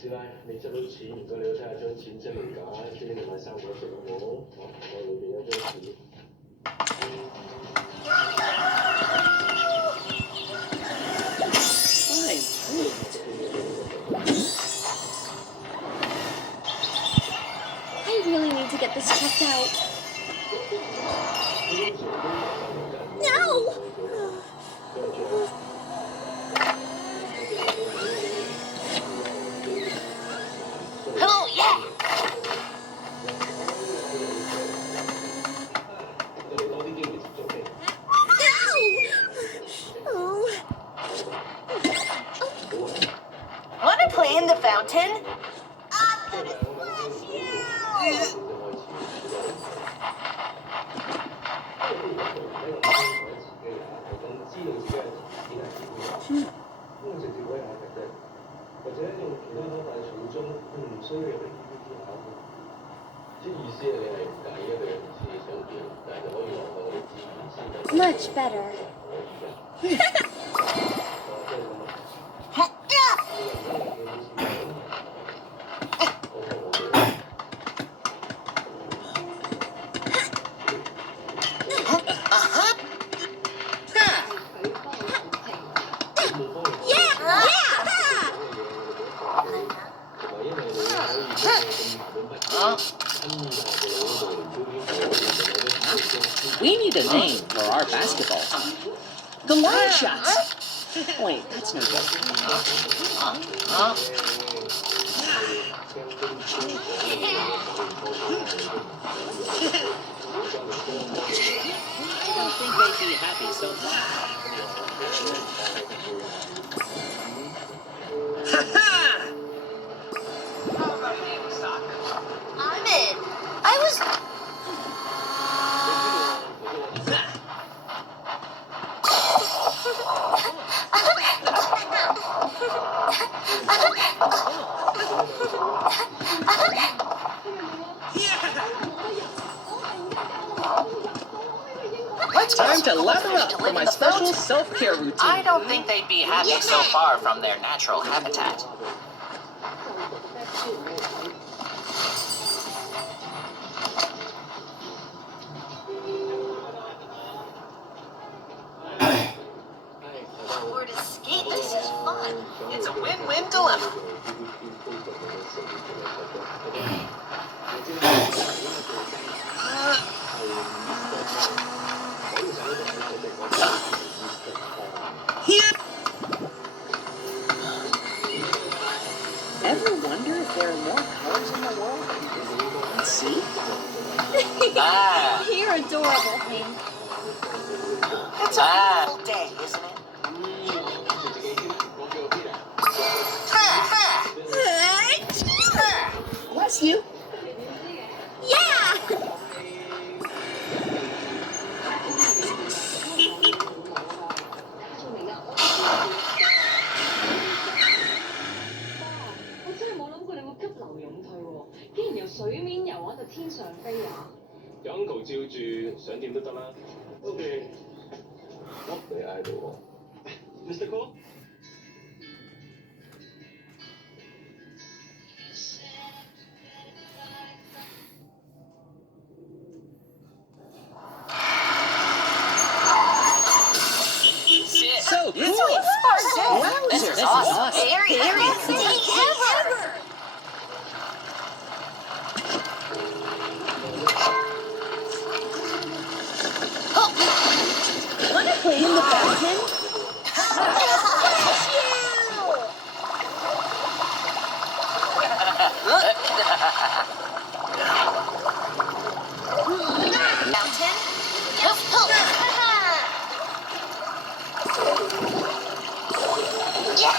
師奶，你執到錢，唔該你睇下張錢證明假，先至買生果食好冇？我裏邊有張紙。I really need to get this checked out. No! Oh, yeah! Wanna play in the fountain? I'm gonna splash you! Much better. We need a name for our basketball team. The Line Shots! Wait, that's no good. I don't think they'd be happy so far. I'm in. I was... Time to lather up for my special self-care routine. I don't think they'd be happy so far from their natural habitat. Or to skate, this is fun. It's a win-win dilemma. Ever wonder if there are more colors in the world? Let's see. You're adorable, Hank. It's a full day, isn't it? Bless you. Yeah! Uncle 照住，想點都得啦。OK，你嗌到喎，Mr. Cole。So cool. Spartan. This is awesome. Very best day ever. Wanna play in the fountain? Mountain? Yeah!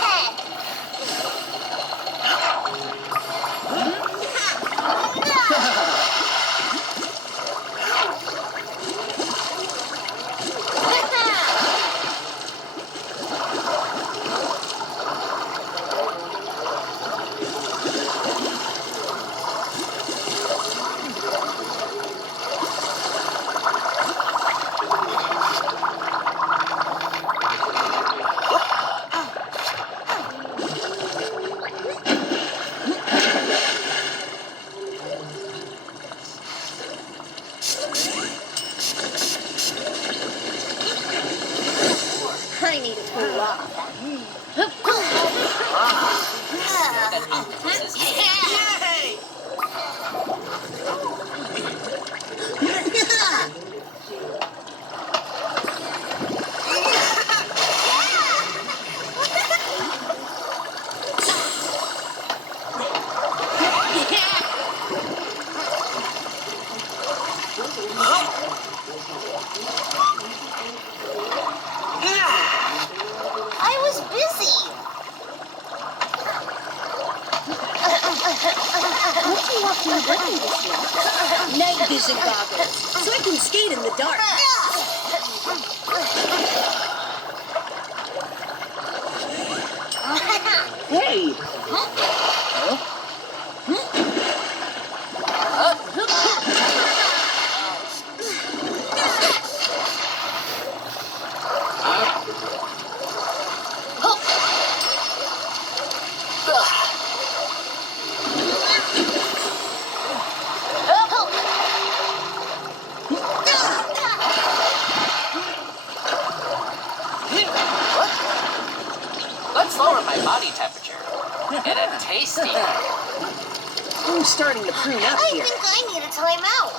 in the dark. Hey! Let's lower my body temperature. Get a tasty. I'm starting to prune up I here. think I need a timeout.